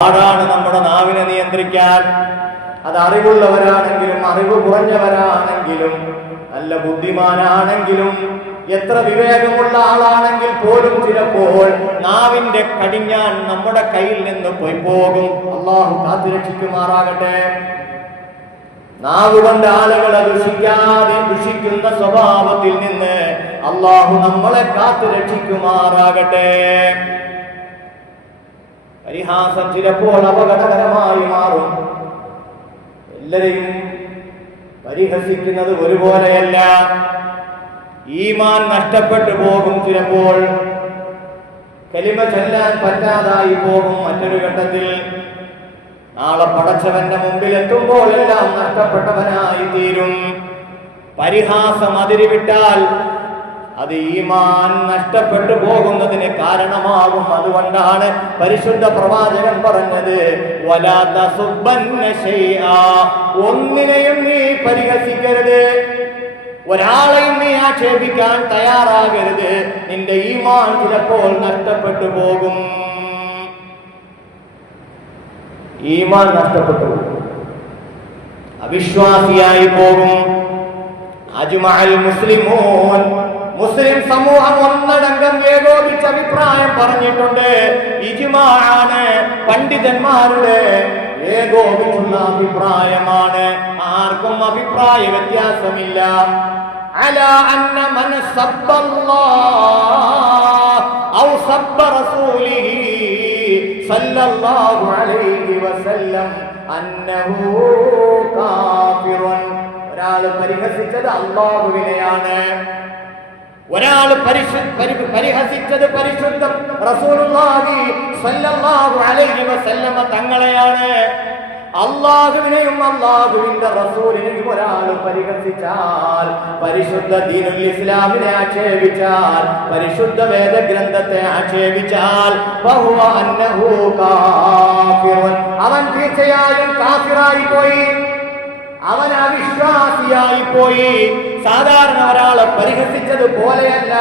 പാടാണ് നമ്മുടെ നാവിനെ നിയന്ത്രിക്കാൻ? അത് അറിവുള്ളവരാണെങ്കിലും അറിവ് കുറഞ്ഞവരാണെങ്കിലും നല്ല ബുദ്ധിമാനാണെങ്കിലും എത്ര വിവേകമുള്ള ആളാണെങ്കിൽ പോലും ചിലപ്പോൾ നാവിന്റെ കടിഞ്ഞാൻ നമ്മുടെ കയ്യിൽ നിന്ന് പോയി പോകും. അള്ളാഹു കാത്തുരക്ഷിക്കുമാറാകട്ടെ നാവുകൊണ്ട് ആളുകളെ ദുഷിക്കാതെ ദുഷിക്കുന്ന സ്വഭാവത്തിൽ നിന്ന് അള്ളാഹു നമ്മളെ കാത്തു പരിഹാസം ചിലപ്പോൾ അപകടകരമായി മാറും. എല്ലാരെയും പരിഹസിക്കുന്നത് ഒരുപോലെയല്ല. ഈമാൻ നഷ്ടപ്പെട്ടു പോകും ചിലപ്പോൾ. കലിമ ചെല്ലാൻ പറ്റാതായി പോകും മറ്റൊരു ഘട്ടത്തിൽ. നാളെ പടച്ചവന്റെ മുമ്പിൽ എത്തുമ്പോൾ എല്ലാം നഷ്ടപ്പെട്ടവനായി തീരും. പരിഹാസം അതിരിവിട്ടാൽ അത് ഈമാൻ നഷ്ടപ്പെട്ടു പോകുന്നതിന് കാരണമാകും. അതുകൊണ്ടാണ് പരിശുദ്ധ പ്രവാചകൻ പറഞ്ഞത് "വലാ തസുബ്ബന്ന ശൈആ." ഒന്നിനെയും നീ പരിഹസിക്കരുത്. ഒരാളെയും നീ ആക്ഷേപിക്കാൻ തയ്യാറാകരുത്. നിന്റെ ഈമാൻ ചിലപ്പോൾ നഷ്ടപ്പെട്ടു പോകും. ഈമാൻ നഷ്ടപ്പെട്ടു പോകും. അവിശ്വാസിയായി പോകും. അജുമാൽ മുസ്ലിമൂൻ മുസ്ലിം സമൂഹം ഒന്നടങ്കം ഏകോപിച്ച അഭിപ്രായം പറഞ്ഞിട്ടുണ്ട്. ഇജിമാണ് പണ്ഡിതന്മാരുടെ ഏകോപിച്ചുള്ള അഭിപ്രായമാണ്. ആർക്കും അഭിപ്രായ വ്യത്യാസമില്ല. അല അന്ന ഒരാൾ പരിഹസിച്ചത് അള്ളാഹുവിനെയാണ് ഒരാൾ പരിശു- പരി- പരിഹസിച്ചത് പരിശുദ്ധം റസൂലുള്ളാഹി സ്വല്ലല്ലാഹു അലൈഹി വസല്ലമ തങ്ങളെയാണ്. അള്ളാഹുവിനെയും അള്ളാഹുവിന്റെ റസൂലിനെയും ഒരാൾ പരിഹസിച്ചാൽ പരിശുദ്ധ ദീനുൽ ഇസ്ലാമിനെ ആക്ഷേപിച്ചാൽ പരിശുദ്ധ വേദഗ്രന്ഥത്തെ ആക്ഷേപിച്ചാൽ. അവൻ തീർച്ചയായും കാഫിറായി പോയി. അവൻ അവിശ്വാസിയായി പോയി. സാധാരണ ഒരാളെ പരിഹസിച്ചത് പോലെയല്ല.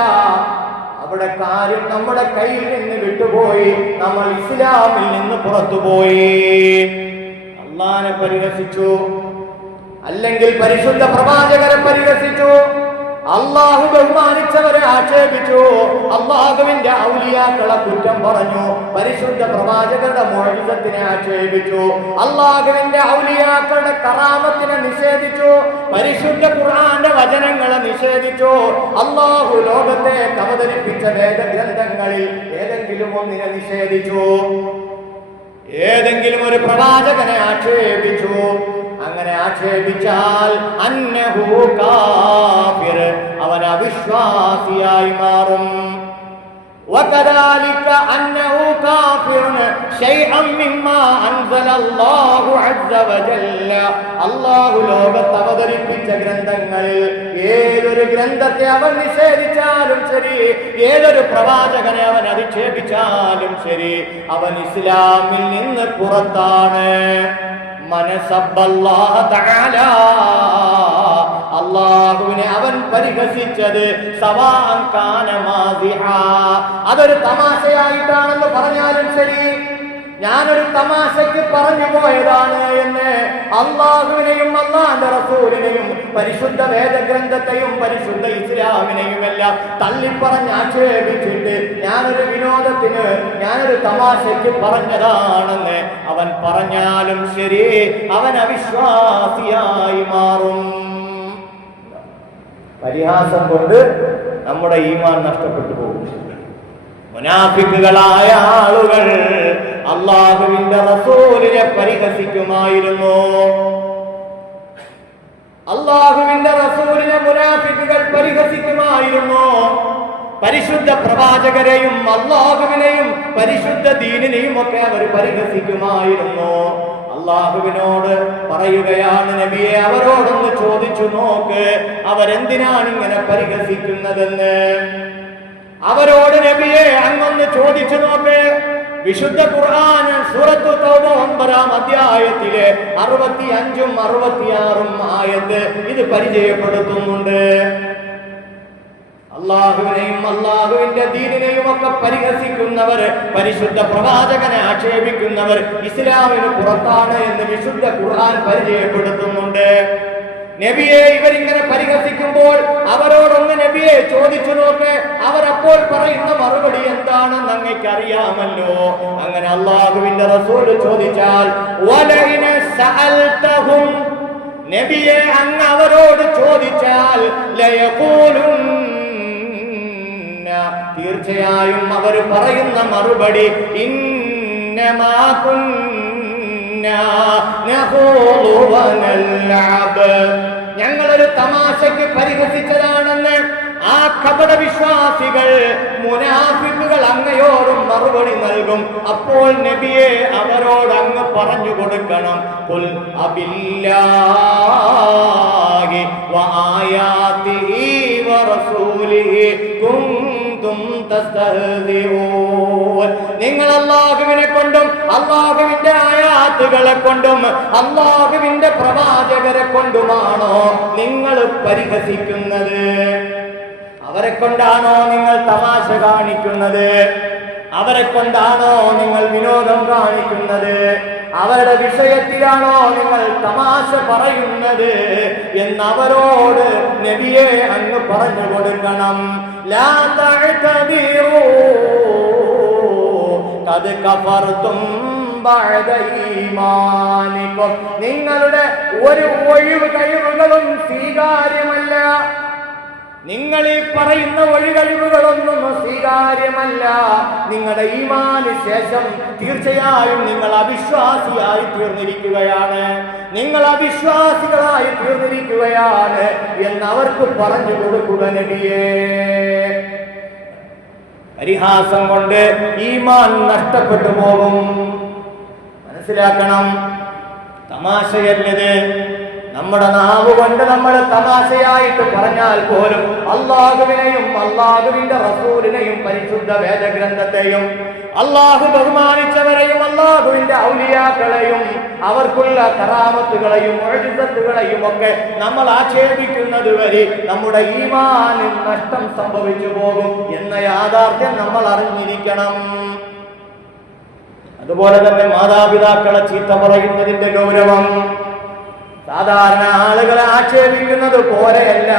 അവിടെ കാര്യം നമ്മുടെ കയ്യിൽ നിന്ന് വിട്ടുപോയി. നമ്മൾ ഇസ്ലാമിൽ നിന്ന് പുറത്തുപോയി. അള്ളാനെ പരിഹസിച്ചു. അല്ലെങ്കിൽ പരിശുദ്ധ പ്രവാചകരെ പരിഹസിച്ചു. അള്ളാഹു ബഹുമാനിച്ചവരെ ആക്ഷേപിച്ചു. അള്ളാഹുവിന്റെ ഔലിയാക്കളെ കുറ്റം പറഞ്ഞു. പരിശുദ്ധ പ്രവാചകരുടെ മോചിതത്തിനെ ആക്ഷേപിച്ചു. അള്ളാഹുവിന്റെ ഔലിയാക്കളുടെ കറാമത്തിനെ നിഷേധിച്ചു. പരിശുദ്ധ വചനങ്ങളെ നിഷേധിച്ചു. അള്ളാഹു ലോകത്തെ അവതരിപ്പിച്ച വേദഗ്രന്ഥങ്ങളിൽ ഏതെങ്കിലും ഒന്നിനെ നിഷേധിച്ചു. ഏതെങ്കിലും ഒരു പ്രവാചകനെ ആക്ഷേപിച്ചു. അങ്ങനെ ആക്ഷേപിച്ചാൽ അന്നഹു കാഫിർ അവൻ അവിശ്വാസിയായി മാറും. وكذلك أنه كافر شيئا مما أنزل الله عز وجل അള്ളാഹു ലോകത്ത് അവതരിപ്പിച്ച ഗ്രന്ഥങ്ങളിൽ ഏതൊരു ഗ്രന്ഥത്തെ അവൻ നിഷേധിച്ചാലും ശരി ഏതൊരു പ്രവാചകനെ അവൻ അധിക്ഷേപിച്ചാലും ശരി അവൻ ഇസ്ലാമിൽ നിന്ന് പുറത്താണ് മനസ്സബ്ബല്ലാഹ തആല അള്ളാഹുവിനെ അവൻ പരിഹസിച്ചത് അതൊരു തമാശയായിട്ടാണെന്ന് പറഞ്ഞാലും ശരി. ഞാനൊരു തമാശയ്ക്ക് പറഞ്ഞു പോയതാണ് എന്ന് അള്ളാഹുവിനെയും അള്ളാന്റെ റസൂലിനെയും പരിശുദ്ധ വേദഗ്രന്ഥത്തെയും പരിശുദ്ധ ഇസ്ലാമിനെയും എല്ലാം തള്ളിപ്പറഞ്ഞ് ആക്ഷേപിച്ചിട്ട് ഞാനൊരു വിനോദത്തിന് ഞാനൊരു തമാശയ്ക്ക് പറഞ്ഞതാണെന്ന് അവൻ പറഞ്ഞാലും ശരി. അവൻ അവിശ്വാസിയായി മാറും. പരിഹാസം കൊണ്ട് നമ്മുടെ ഈമാൻ നഷ്ടപ്പെട്ടു പോകും. മുനാഫിക്കുകളായ ആളുകൾ അള്ളാഹുവിന്റെ റസൂലിനെ പരിഹസിക്കുമായിരുന്നു. അള്ളാഹുവിന്റെ റസൂലിനെ മുനാഫിക്കുകൾ പരിഹസിക്കുമായിരുന്നു. പരിശുദ്ധ പ്രവാചകരെയും അള്ളാഹുവിനെയും പരിശുദ്ധ ദീനിനെയും ഒക്കെ അവർ പരിഹസിക്കുമായിരുന്നു. അള്ളാഹുവിനോട് പറയുകയാണ് നബിയെ അവരോടൊന്ന് ചോദിച്ചു നോക്ക് അവരെന്തിനാണ് ഇങ്ങനെ പരിഹസിക്കുന്നതെന്ന്? അവരോട് നബിയെ അങ്ങൊന്ന് ചോദിച്ചു നോക്ക്. വിശുദ്ധ ഖുർആൻ സൂറത്തു തൗബ ഒമ്പതാം അധ്യായത്തിലെ അറുപത്തി അഞ്ചും അറുപത്തിയാറും ആയത്ത് ഇത് പരിചയപ്പെടുത്തുന്നുണ്ട്. അള്ളാഹുവിനെയും അള്ളാഹുവിന്റെ ദീനിനെയും ഒക്കെ പരിഹസിക്കുന്നവർ പരിശുദ്ധ പ്രവാചകനെ ആക്ഷേപിക്കുന്നവർ ഇസ്ലാമിന് പുറത്താണ് എന്ന് വിശുദ്ധ ഖുർആൻ പരിചയപ്പെടുത്തുന്നുണ്ട്. നബിയെ ഇവരിങ്ങനെ പരിഹസിക്കുമ്പോൾ അവരോടൊന്ന് നബിയെ ചോദിച്ചു നോക്ക് അവരപ്പോൾ പറയുന്ന മറുപടി എന്താണെന്ന് അങ്ങേക്ക് അറിയാമല്ലോ. അങ്ങനെ അള്ളാഹുവിന്റെ റസൂൽ ചോദിച്ചാൽ നബിയെ അങ്ങ് അവരോട് ചോദിച്ചാൽ ലയഖൂലുന്ന തീർച്ചയായും അവർ പറയുന്ന മറുപടി ഞങ്ങളൊരു തമാശയ്ക്ക് പരിഹസിച്ചതാണെന്ന് ആ കപട വിശ്വാസികൾ മുനാഫിക്കുകൾ അങ്ങയോടും മറുപടി നൽകും. അപ്പോൾ നബിയെ അവരോട് അങ്ങ് പറഞ്ഞു കൊടുക്കണം. കുൽ അബില്ലാഹി വആയാതിഹി വറസൂലിഹി കും നിങ്ങൾ അള്ളാഹുവിനെ കൊണ്ടും അള്ളാഹുവിന്റെ ആയാത്തുകളെ കൊണ്ടും അള്ളാഹുവിന്റെ പ്രവാചകരെ കൊണ്ടുമാണോ നിങ്ങൾ പരിഹസിക്കുന്നത്? അവരെ കൊണ്ടാണോ നിങ്ങൾ തമാശ കാണിക്കുന്നത്? അവരെ കൊണ്ടാണോ നിങ്ങൾ വിനോദം കാണിക്കുന്നത്? അവരുടെ വിഷയത്തിലാണോ നിങ്ങൾ തമാശ പറയുന്നത്? എന്നവരോട് നബിയെ അങ്ങ് പറഞ്ഞു കൊടുക്കണം. ലാ تعتبروا قد ഈമാനിക്കും. നിങ്ങളുടെ ഒരു ഒഴിവ് കഴിവുകളും സ്വീകാര്യമല്ല. നിങ്ങൾ ഈ പറയുന്ന ഒഴികഴിവുകളൊന്നും സ്വീകാര്യമല്ല നിങ്ങളുടെ ഈമാന് ശേഷം തീർച്ചയായും നിങ്ങൾ അവിശ്വാസിയായി തീർന്നിരിക്കുകയാണ്. നിങ്ങൾ അവിശ്വാസികളായി തീർന്നിരിക്കുകയാണ് എന്ന് അവർക്ക് പറഞ്ഞു കൊടുക്കുക നബിയേ. പരിഹാസം കൊണ്ട് ഈമാൻ നഷ്ടപ്പെട്ടു പോകും. മനസ്സിലാക്കണം. തമാശയല്ലത്. നമ്മുടെ നാവ് കൊണ്ട് നമ്മൾ തമാശയായിട്ട് പറഞ്ഞാൽ പോലും അള്ളാഹുവിനെയും അള്ളാഹുവിന്റെ റസൂലിനെയും പരിശുദ്ധ വേദഗ്രന്ഥത്തെയും അള്ളാഹു ബഹുമാനിച്ചവരെയും അള്ളാഹുവിന്റെ ഔലിയാക്കളെയും അവർക്കുള്ള കറാമത്തുകളെയും ഒഴുതത്തുകളെയും ഒക്കെ നമ്മൾ ആക്ഷേപിക്കുന്നത് വരെ നമ്മുടെ ഈമാനിൽ നഷ്ടം സംഭവിച്ചു പോകും എന്ന യാഥാർത്ഥ്യം നമ്മൾ അറിഞ്ഞിരിക്കണം. അതുപോലെ തന്നെ മാതാപിതാക്കളെ ചീത്ത പറയുന്നതിന്റെ ഗൗരവം. സാധാരണ ആളുകളെ ആക്ഷേപിക്കുന്നത് പോലെയല്ല.